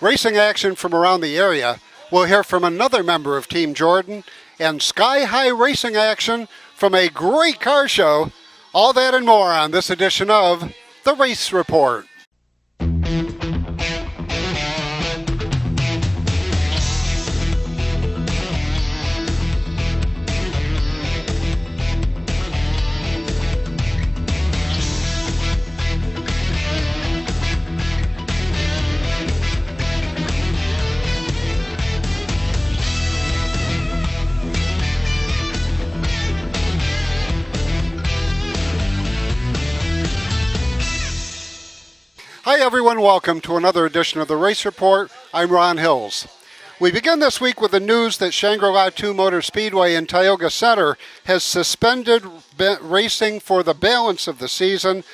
Racing action from around the area. We'll hear from another member of Team Jordan and sky-high racing action from a great car show. All that and more on this edition of The Race Report. Hi everyone, welcome to another edition of the Race Report. I'm Ron Hills. We begin this week with the news that Shangri-La 2 Motor Speedway in Tioga Center has suspended racing for the balance of the season.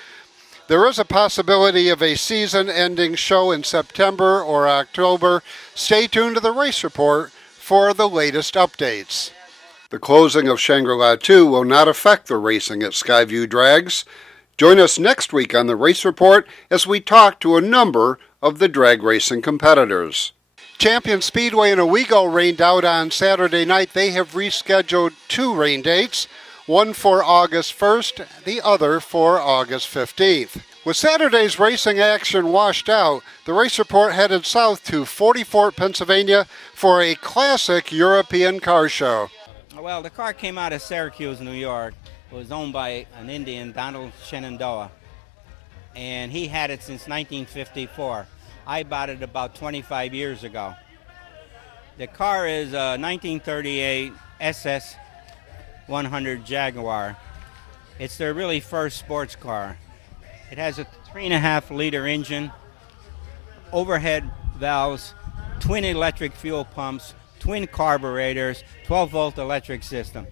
There is a possibility of a season-ending show in September or October. Stay tuned to the Race Report for the latest updates. The closing of Shangri-La 2 will not affect the racing at Skyview Drags. Join us next week on the Race Report as we talk to a number of the drag racing competitors. Champion Speedway in Owego rained out on Saturday night. They have rescheduled 2 rain dates, one for August 1st, the other for August 15th. With Saturday's racing action washed out, the Race Report headed south to 40 Fort, Pennsylvania for a classic European car show. Well, the car came out of Syracuse, New York. It was owned by an Indian, Donald Shenandoah, and he had it since 1954. I bought it about 25 years ago. The car is a 1938 SS 100 Jaguar. It's their really first sports car. It has a 3.5-liter engine, overhead valves, twin electric fuel pumps, twin carburetors, 12-volt electric system.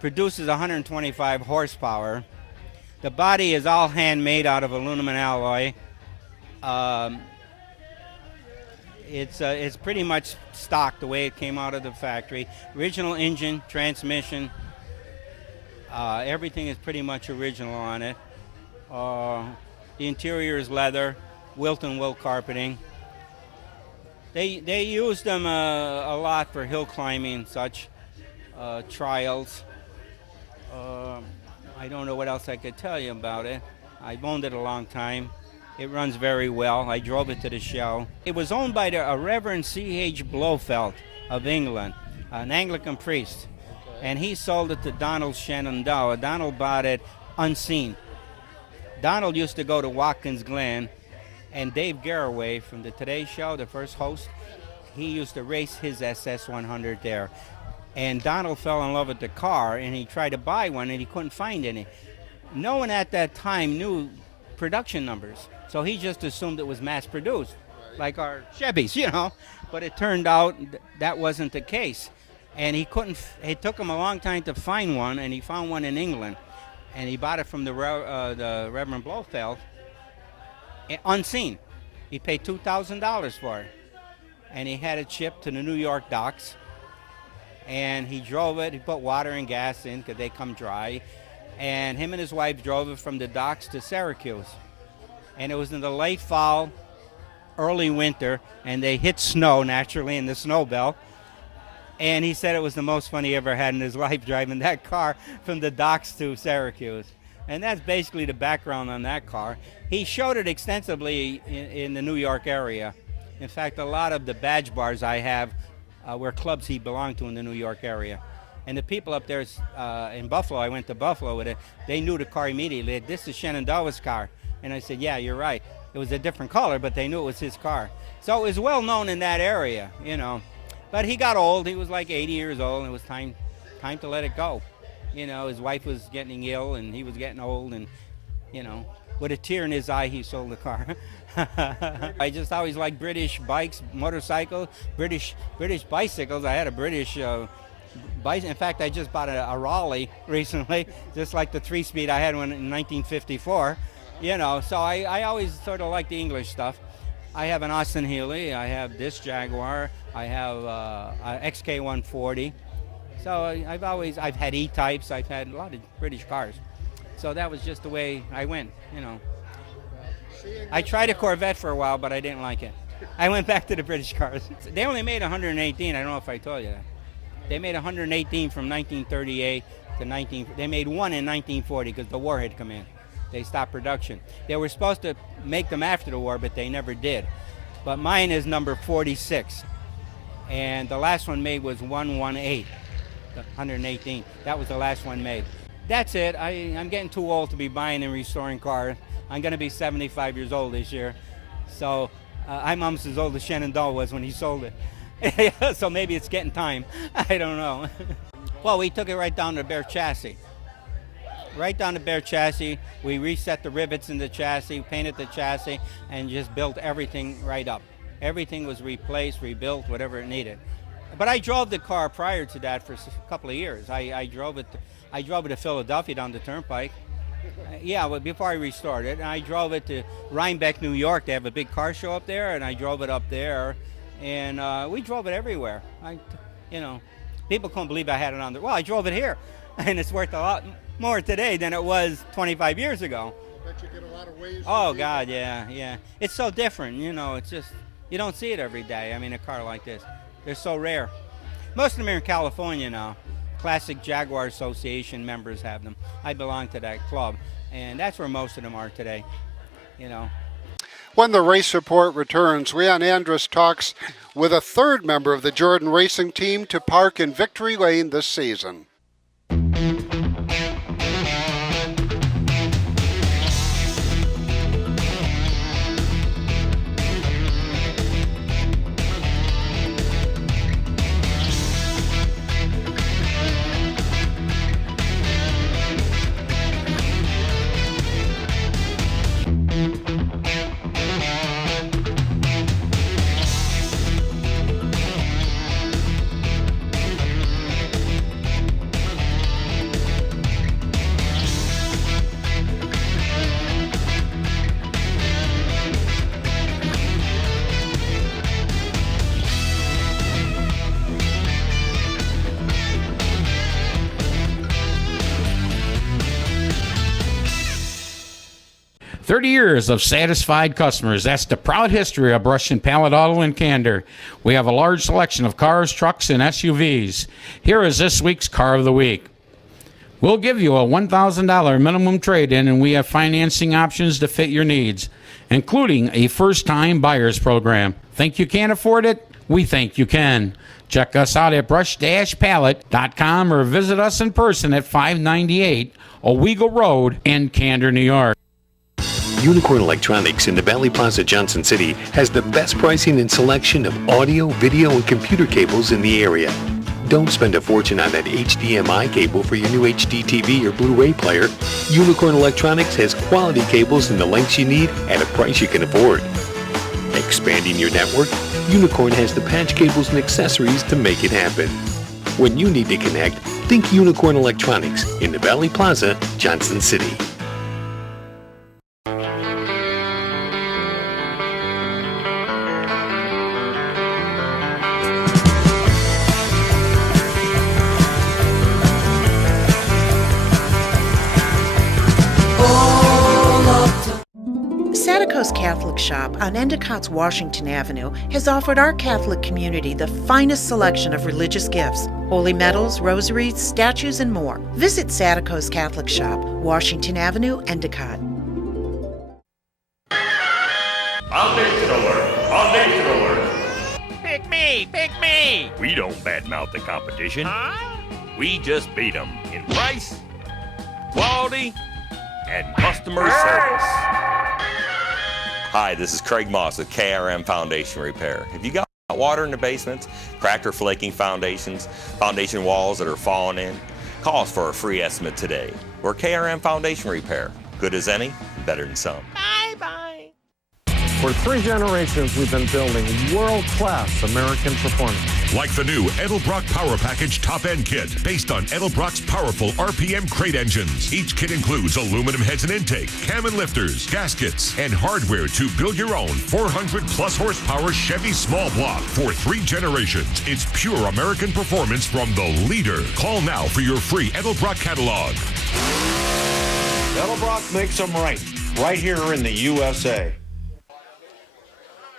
Produces 125 horsepower. The body is all handmade out of aluminum alloy. It's pretty much stock the way it came out of the factory. Original engine, transmission, everything is pretty much original on it. The interior is leather, Wilton wool carpeting. They used them a lot for hill climbing and such, trials. I don't know what else I could tell you about it. I've owned it a long time. It runs very well. I drove it to the show. It was owned by a Reverend C.H. Blofeld of England, an Anglican priest. And he sold it to Donald Shenandoah. Donald bought it unseen. Donald used to go to Watkins Glen, and Dave Garraway from the Today Show, the first host, he used to race his SS 100 there. And Donald fell in love with the car, and he tried to buy one, and he couldn't find any. No one at that time knew production numbers, so he just assumed it was mass-produced, like our Chevys, you know. But it turned out that wasn't the case. And he couldn't. It took him a long time to find one, and he found one in England. And he bought it from the Reverend Blofeld, unseen. He paid $2,000 for it. And he had it shipped to the New York docks. And he drove it. He put water and gas in because they come dry. And him and his wife drove it from the docks to Syracuse. And it was in the late fall, early winter, and they hit snow naturally in the snow belt. And he said it was the most fun he ever had in his life driving that car from the docks to Syracuse. And that's basically the background on that car. He showed it extensively in the New York area. In fact, a lot of the badge bars I have were clubs he belonged to in the New York area. And the people up there in Buffalo, I went to Buffalo with it, they knew the car immediately. This is Shenandoah's car. And I said, yeah, you're right. It was a different color, but they knew it was his car. So it was well known in that area, you know. But he got old. He was like 80 years old, and it was time to let it go. You know, his wife was getting ill, and he was getting old, and, you know, with a tear in his eye, he sold the car. I just always liked British bikes, motorcycles, British bicycles. I had a British bicycle. In fact, I just bought a Raleigh recently, just like the 3-speed I had one in 1954. You know, so I always sort of like the English stuff. I have an Austin Healey. I have this Jaguar. I have an XK140. So I've had E-types. I've had a lot of British cars. So that was just the way I went, you know. I tried a Corvette for a while, but I didn't like it. I went back to the British cars. They only made 118. I don't know if I told you that. They made 118 from 1938 to 19. They made one in 1940 because the war had come in. They stopped production. They were supposed to make them after the war, but they never did. But mine is number 46, and the last one made was 118, the 118. That was the last one made. That's it. I'm getting too old to be buying and restoring cars. I'm going to be 75 years old this year, so I'm almost as old as Shenandoah was when he sold it. So maybe it's getting time. I don't know. Well, we took it right down to bare chassis. Right down to bare chassis. We reset the rivets in the chassis, painted the chassis, and just built everything right up. Everything was replaced, rebuilt, whatever it needed. But I drove the car prior to that for a couple of years. I drove it to Philadelphia down the Turnpike. Well, before I restored it. And I drove it to Rhinebeck, New York. They have a big car show up there, and I drove it up there. And we drove it everywhere. People couldn't believe I had it on there. Well, I drove it here, and it's worth a lot more today than it was 25 years ago. I bet you get a lot of ways. Oh, God, yeah. It's so different, it's just, you don't see it every day. I mean, a car like this. They're so rare. Most of them are in California now. Classic Jaguar Association members have them. I belong to that club, and that's where most of them are today, When the race report returns, Leon Andrus talks with a third member of the Jordan Racing team to park in Victory Lane this season. "30 years of satisfied customers. That's the proud history of Brush and Pallet Auto in Candor. We have a large selection of cars, trucks, and SUVs. Here is this week's Car of the Week. We'll give you a $1,000 minimum trade-in, and we have financing options to fit your needs, including a first-time buyer's program. Think you can't afford it? We think you can. Check us out at brush-pallet.com or visit us in person at 598 Owego Road in Candor, New York. Unicorn Electronics in the Valley Plaza, Johnson City has the best pricing and selection of audio, video, and computer cables in the area. Don't spend a fortune on that HDMI cable for your new HD TV or Blu-ray player. Unicorn Electronics has quality cables in the lengths you need at a price you can afford. Expanding your network? Unicorn has the patch cables and accessories to make it happen. When you need to connect, think Unicorn Electronics in the Valley Plaza, Johnson City. Satico's Catholic Shop on Endicott's Washington Avenue has offered our Catholic community the finest selection of religious gifts, holy medals, rosaries, statues, and more. Visit Satico's Catholic Shop, Washington Avenue, Endicott. Foundation alert! Foundation alert! Pick me! Pick me! We don't badmouth the competition. Huh? We just beat them in price, quality, and customer service. Hi, this is Craig Moss with KRM Foundation Repair. If you got water in the basements, cracked or flaking foundations, foundation walls that are falling in, call us for a free estimate today. We're KRM Foundation Repair. Good as any, better than some. Bye-bye. For 3 generations, we've been building world-class American performance. Like the new Edelbrock Power Package Top-End Kit, based on Edelbrock's powerful RPM crate engines. Each kit includes aluminum heads and intake, cam and lifters, gaskets, and hardware to build your own 400-plus horsepower Chevy small block. For 3 generations, it's pure American performance from the leader. Call now for your free Edelbrock catalog. Edelbrock makes them right here in the USA.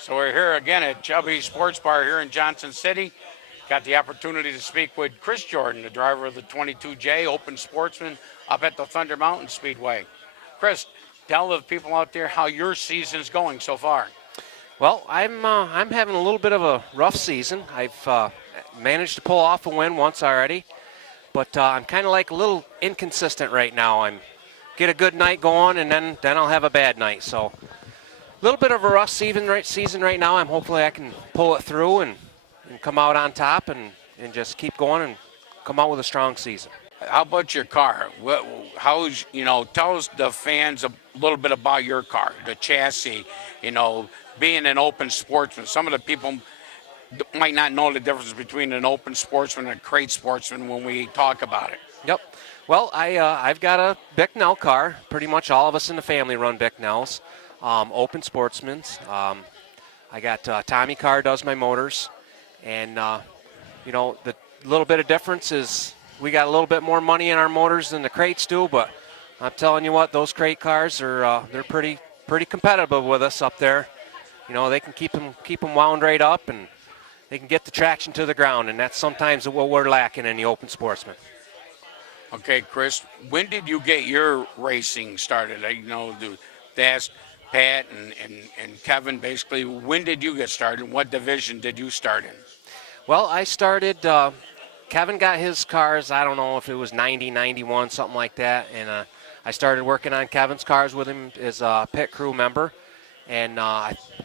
So we're here again at Chubby Sports Bar here in Johnson City. Got the opportunity to speak with Chris Jordan, the driver of the 22J Open Sportsman up at the Thunder Mountain Speedway. Chris, tell the people out there how your season's going so far. Well, I'm having a little bit of a rough season. I've managed to pull off a win once already, but I'm kind of like a little inconsistent right now. I'm get a good night going, and then I'll have a bad night. So a little bit of a rough season right now. I'm hopefully I can pull it through and come out on top and just keep going and come out with a strong season. How about your car? How's, tell us the fans a little bit about your car, the chassis, being an open sportsman. Some of the people might not know the difference between an open sportsman and a crate sportsman when we talk about it. Yep. Well, I've got a Bicknell car. Pretty much all of us in the family run Bicknells, open sportsmans. I got Tommy Carr does my motors, and the little bit of difference is we got a little bit more money in our motors than the crates do. But I'm telling you what, those crate cars are they're pretty competitive with us up there. They can keep them wound right up, and they can get the traction to the ground, and that's sometimes what we're lacking in the open sportsman. Okay, Chris, when did you get your racing started? Ask Pat and Kevin, basically, when did you get started? What division did you start in? Well, I started, Kevin got his cars, I don't know if it was 90, 91, something like that, and I started working on Kevin's cars with him as a pit crew member. And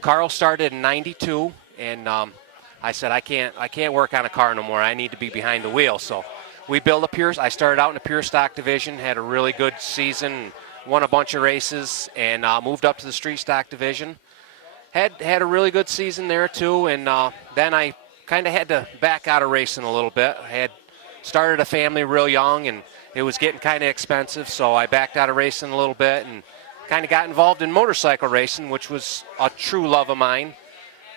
Carl started in 92, and I said, I can't work on a car no more. I need to be behind the wheel. So we built I started out in the pure stock division, had a really good season, won a bunch of races, and moved up to the street stock division. Had a really good season there too, and then I kind of had to back out of racing a little bit. I had started a family real young, and it was getting kind of expensive, so I backed out of racing a little bit and kind of got involved in motorcycle racing, which was a true love of mine.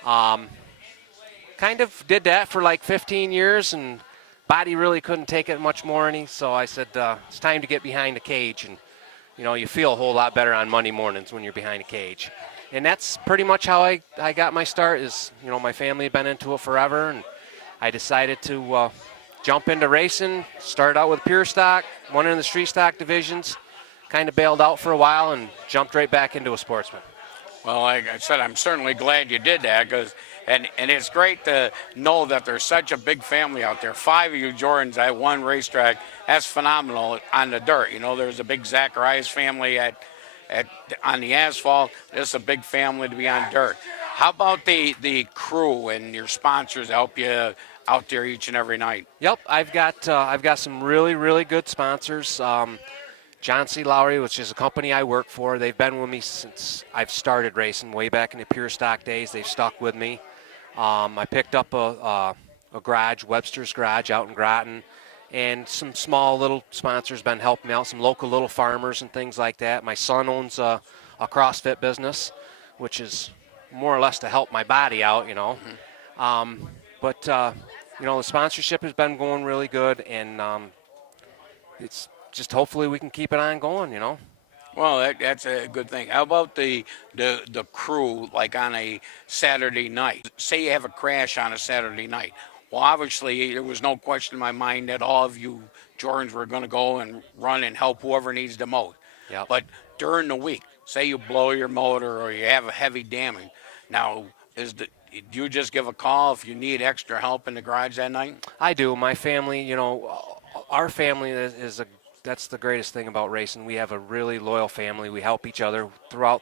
Kind of did that for like 15 years, and body really couldn't take it much more any, so I said it's time to get behind the cage, and you feel a whole lot better on Monday mornings when you're behind a cage. And that's pretty much how I got my start. Is my family had been into it forever, and I decided to jump into racing. Started out with pure stock, won in the street stock divisions, kind of bailed out for a while, and jumped right back into a sportsman. Well, like I said, I'm certainly glad you did that, and it's great to know that there's such a big family out there. 5 of you Jordans at one racetrack, that's phenomenal on the dirt. There's a big Zacharias family on the asphalt. There's a big family to be on dirt. How about the crew and your sponsors help you out there each and every night? Yep, I've got some really, really good sponsors. John C. Lowry, which is a company I work for, they've been with me since I've started racing, way back in the pure stock days. They've stuck with me. I picked up a garage, Webster's Garage out in Groton, and some small little sponsors been helping me out, some local little farmers and things like that. My son owns a CrossFit business, which is more or less to help my body out, Mm-hmm. But the sponsorship has been going really good, and it's just hopefully we can keep it on going, Well, that's a good thing. How about the crew, like on a Saturday night? Say you have a crash on a Saturday night. Well, obviously, there was no question in my mind that all of you Jordans were going to go and run and help whoever needs the most. Yep. But during the week, say you blow your motor or you have a heavy damage. Now, do you just give a call if you need extra help in the garage that night? I do. My family, our family that's the greatest thing about racing. We have a really loyal family. We help each other throughout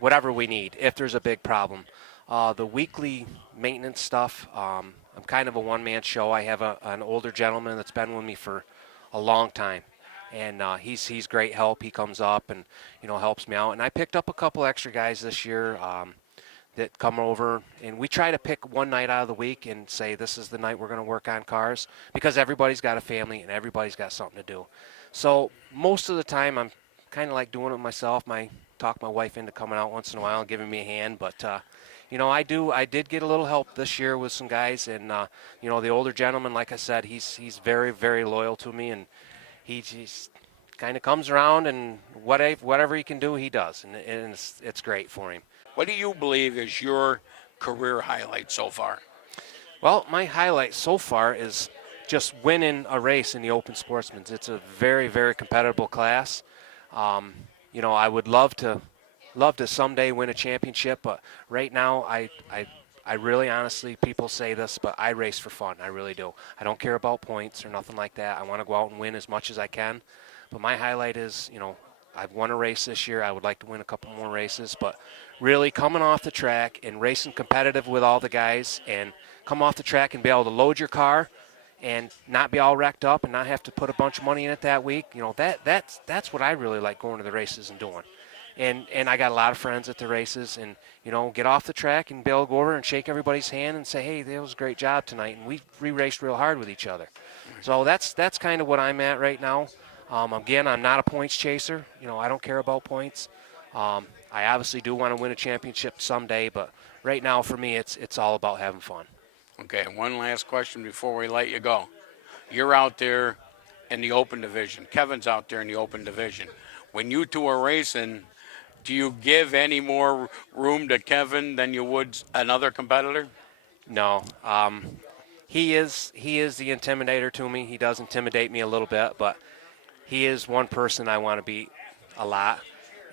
whatever we need if there's a big problem. The weekly maintenance stuff, I'm kind of a one-man show. I have an older gentleman that's been with me for a long time, and he's great help. He comes up and helps me out. And I picked up a couple extra guys this year that come over, and we try to pick one night out of the week and say this is the night we're going to work on cars, because everybody's got a family and everybody's got something to do. So most of the time I'm kind of like doing it myself. Talk my wife into coming out once in a while and giving me a hand, but I did get a little help this year with some guys, and the older gentleman, like I said, he's very, very loyal to me, and he's kind of comes around, and whatever he can do, he does, and it's great for him. What do you believe is your career highlight so far? Well, my highlight so far is just winning a race in the Open Sportsman's. It's a very, very competitive class. You know, I would love to someday win a championship, but right now I really honestly, people say this, but I race for fun. I really do. I don't care about points or nothing like that. I want to go out and win as much as I can. But my highlight is, you know, I've won a race this year. I would like to win a couple more races, but really coming off the track and racing competitive with all the guys and come off the track and be able to load your car and not be all wrecked up and not have to put a bunch of money in it that week. You know, that's what I really like going to the races and doing. And I got a lot of friends at the races, and, you know, get off the track and be able to go over and shake everybody's hand and say, hey, that was a great job tonight, and we raced real hard with each other. So that's kind of what I'm at right now. Again, I'm not a points chaser. You know, I don't care about points. I obviously do want to win a championship someday, but right now for me it's all about having fun. Okay, one last question before we let you go. You're out there in the open division. Kevin's out there in the open division. When you two are racing, do you give any more room to Kevin than you would another competitor? No. He is the intimidator to me. He does intimidate me a little bit, but he is one person I want to beat a lot.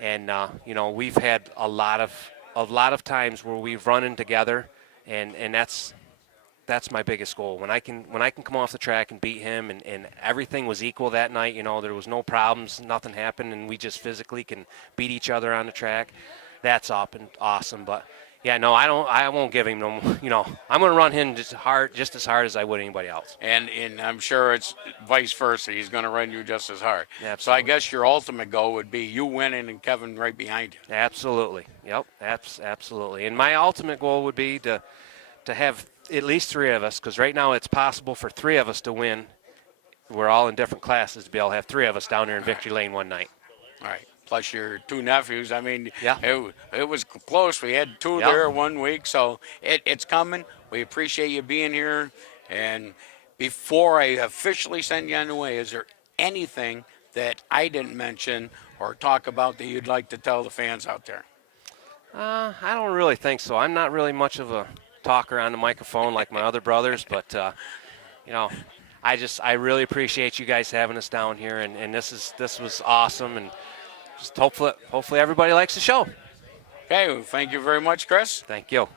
And you know, we've had a lot of times where we've run in together, and that's my biggest goal. When I can come off the track and beat him, and everything was equal that night, you know, there was no problems, nothing happened, and we just physically can beat each other on the track, that's up and awesome. But yeah, no, I won't give him no, you know, I'm going to run him just as hard as I would anybody else. And I'm sure it's vice versa. He's going to run you just as hard. Absolutely. So I guess your ultimate goal would be you winning and Kevin right behind you. Absolutely. Yep, absolutely. And my ultimate goal would be to have at least three of us, because right now it's possible for three of us to win. We're all in different classes to be able to have three of us down there in Victory Lane one night. All right. Plus your two nephews. I mean, yeah. It was close. We had two there 1 week, so it's coming. We appreciate you being here. And before I officially send you on the way, is there anything that I didn't mention or talk about that you'd like to tell the fans out there? I don't really think so. I'm not really much of a talker on the microphone like my other brothers, but you know, I really appreciate you guys having us down here, and this was awesome, and just hopefully everybody likes the show. Okay, well, thank you very much, Chris. Thank you.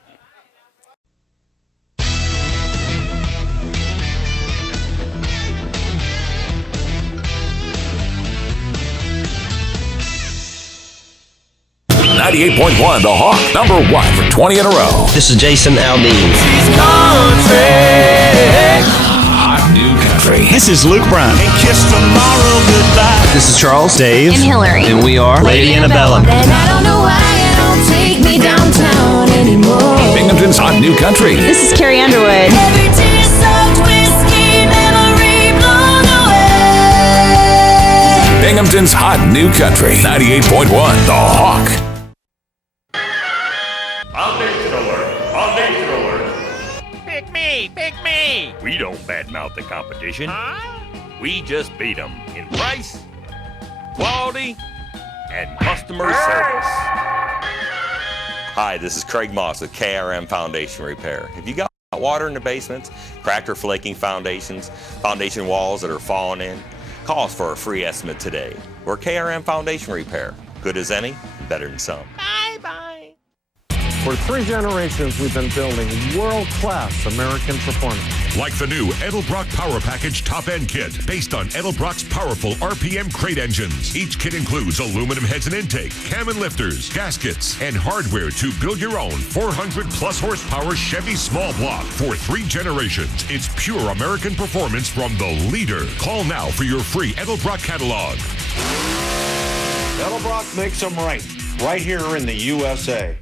.98.1 The Hawk, number one for 20 in a row. This is Jason Aldean. Hot new country. This is Luke Brown. And kiss tomorrow goodbye. This is Charles, Dave, and Hillary. And we are Lady Annabella. And I don't know why you don't take me downtown anymore. Binghamton's hot new country. This is Carrie Underwood. Every tear-soaked whiskey memory blown away. Binghamton's hot new country. 98.1 The Hawk. Foundation alert. Pick me. We don't badmouth the competition. Huh? We just beat them in price, quality, and customer service. Hi, this is Craig Moss with KRM Foundation Repair. If you got water in the basements, cracked or flaking foundations, foundation walls that are falling in, call us for a free estimate today. We're KRM Foundation Repair. Good as any, better than some. Bye-bye. For 3 generations, we've been building world-class American performance. Like the new Edelbrock Power Package Top End Kit, based on Edelbrock's powerful RPM crate engines. Each kit includes aluminum heads and intake, cam and lifters, gaskets, and hardware to build your own 400-plus horsepower Chevy small block. For 3 generations, it's pure American performance from the leader. Call now for your free Edelbrock catalog. Edelbrock makes them right here in the USA.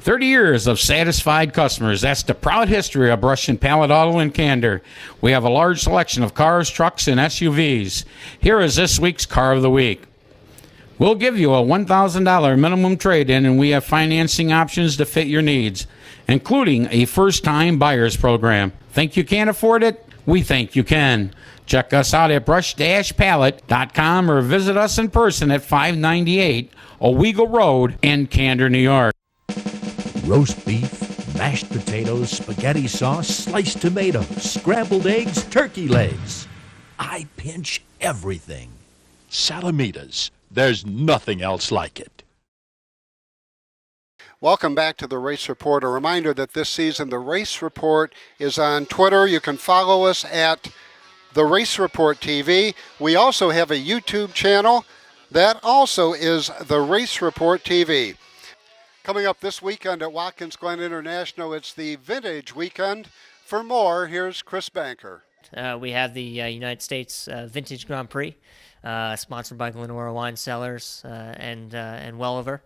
30 years of satisfied customers. That's the proud history of Brush and Pallet Auto in Candor. We have a large selection of cars, trucks, and SUVs. Here is this week's Car of the Week. We'll give you a $1,000 minimum trade-in, and we have financing options to fit your needs. including a first-time buyers program. Think you can't afford it? We think you can. Check us out at brush-pallet.com or visit us in person at 598 Owego Road in Candor, New York. Roast beef, mashed potatoes, spaghetti sauce, sliced tomatoes, scrambled eggs, turkey legs. I pinch everything. Salamitas. There's nothing else like it. Welcome back to the Race Report. A reminder that this season the Race Report is on Twitter. You can follow us at the Race Report TV. We also have a YouTube channel that also is the Race Report TV. Coming up this weekend at Watkins Glen International, it's the Vintage Weekend. For more, here's Chris Banker. We have the United States Vintage Grand Prix, sponsored by Glenora Wine Cellars and Welliver.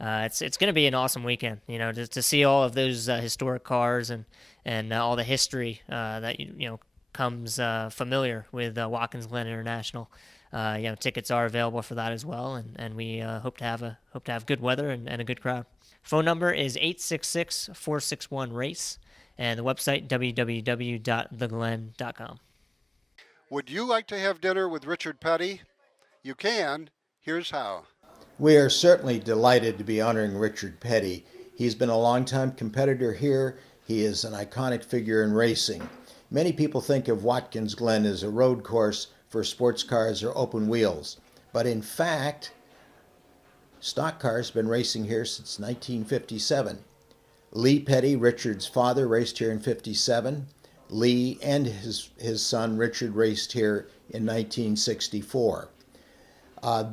It's going to be an awesome weekend, just to see all of those historic cars and all the history that comes familiar with Watkins Glen International. Tickets are available for that as well, and we hope to have good weather and a good crowd. Phone number is 866-461-RACE, and the website www.theglen.com. Would you like to have dinner with Richard Petty? You can. Here's how. We are certainly delighted to be honoring Richard Petty. He's been a longtime competitor here. He is an iconic figure in racing. Many people think of Watkins Glen as a road course for sports cars or open wheels. But in fact, stock cars have been racing here since 1957. Lee Petty, Richard's father, raced here in 57. Lee and his son Richard raced here in 1964.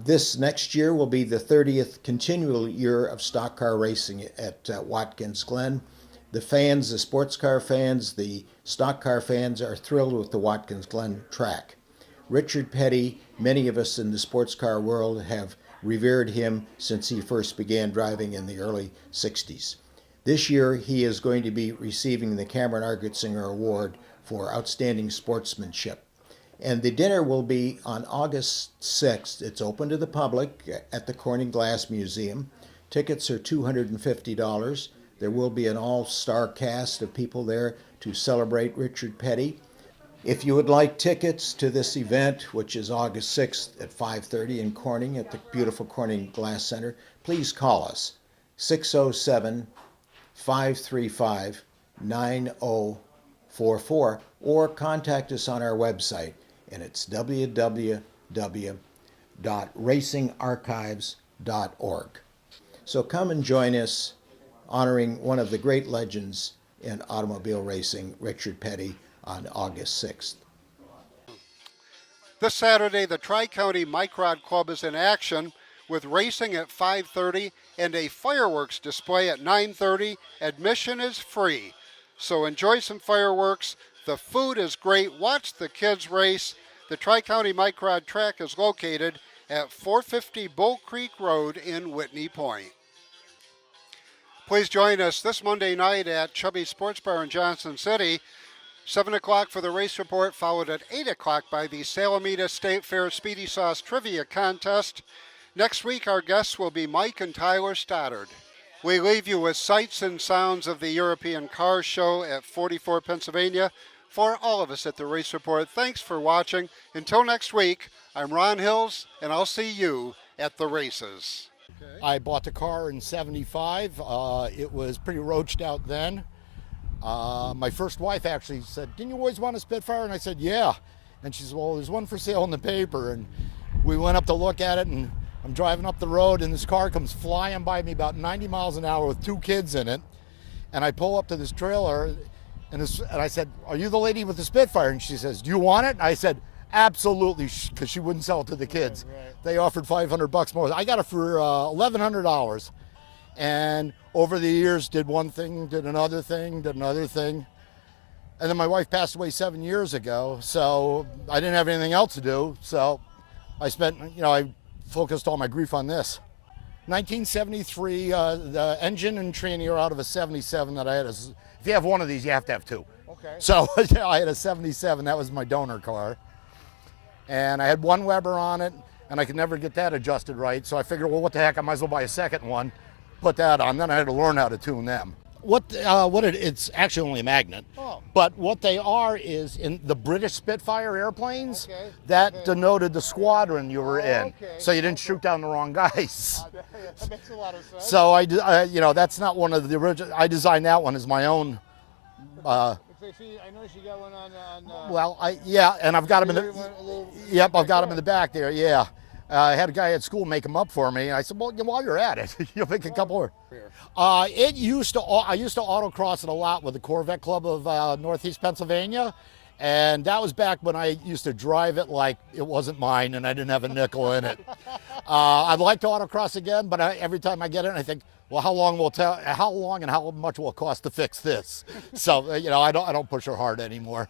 This next year will be the 30th continual year of stock car racing at Watkins Glen. The fans, the sports car fans, the stock car fans are thrilled with the Watkins Glen track. Richard Petty, many of us in the sports car world have revered him since he first began driving in the early 60s. This year he is going to be receiving the Cameron Argetsinger Award for outstanding sportsmanship. And the dinner will be on August 6th. It's open to the public at the Corning Glass Museum. Tickets are $250. There will be an all-star cast of people there to celebrate Richard Petty. If you would like tickets to this event, which is August 6th at 5:30 in Corning at the beautiful Corning Glass Center, please call us 607-535-9044 or contact us on our website, and it's www.racingarchives.org. So come and join us honoring one of the great legends in automobile racing, Richard Petty, on August 6th. This Saturday, the Tri-County Mike Rod Club is in action with racing at 5:30 and a fireworks display at 9:30. Admission is free. So enjoy some fireworks. The food is great. Watch the kids race. The Tri-County Mike Rod track is located at 450 Bull Creek Road in Whitney Point. Please join us this Monday night at Chubby Sports Bar in Johnson City. 7 o'clock for the Race Report, followed at 8 o'clock by the Salamita State Fair Speedy Sauce Trivia Contest. Next week, our guests will be Mike and Tyler Stoddard. We leave you with sights and sounds of the European Car Show at 44 Pennsylvania. For all of us at the Race Report, thanks for watching. Until next week, I'm Ron Hills, and I'll see you at the races. I bought the car in '75. It was pretty roached out then. My first wife actually said, "Didn't you always want a Spitfire?" And I said, "Yeah." And she said, "Well, there's one for sale in the paper." And we went up to look at it, and I'm driving up the road, and this car comes flying by me about 90 miles an hour with two kids in it. And I pull up to this trailer, and I said, "Are you the lady with the Spitfire?" And she says, "Do you want it?" And I said, "Absolutely," because she wouldn't sell it to the kids. Right. They offered $500 more. I got it for $1,100. And over the years, did one thing, did another thing, did another thing. And then my wife passed away 7 years ago, so I didn't have anything else to do. So I I focused all my grief on this. 1973, the engine and tranny are out of a 77 that I had. If you have one of these, you have to have two. Okay. So I had a 77, that was my donor car. And I had one Weber on it, and I could never get that adjusted right. So I figured, well, what the heck, I might as well buy a second one, put that on. Then I had to learn how to tune them. It's actually only a magnet. Oh. But what they are is in the British Spitfire airplanes, that denoted the squadron you were in. So you didn't shoot down the wrong guys. That makes a lot of sense. So that's not one of the original. I designed that one as my own. I noticed you got one on. And I've got them in the. Yep, I've got them in the back there. Yeah. I had a guy at school make them up for me, and I said, "Well, while you're at it, you'll make a couple more." I used to autocross it a lot with the Corvette Club of Northeast Pennsylvania, and that was back when I used to drive it like it wasn't mine and I didn't have a nickel in it. I'd like to autocross again, but every time I get it, I think, well, how long and how much will it cost to fix this? So I don't push her hard anymore.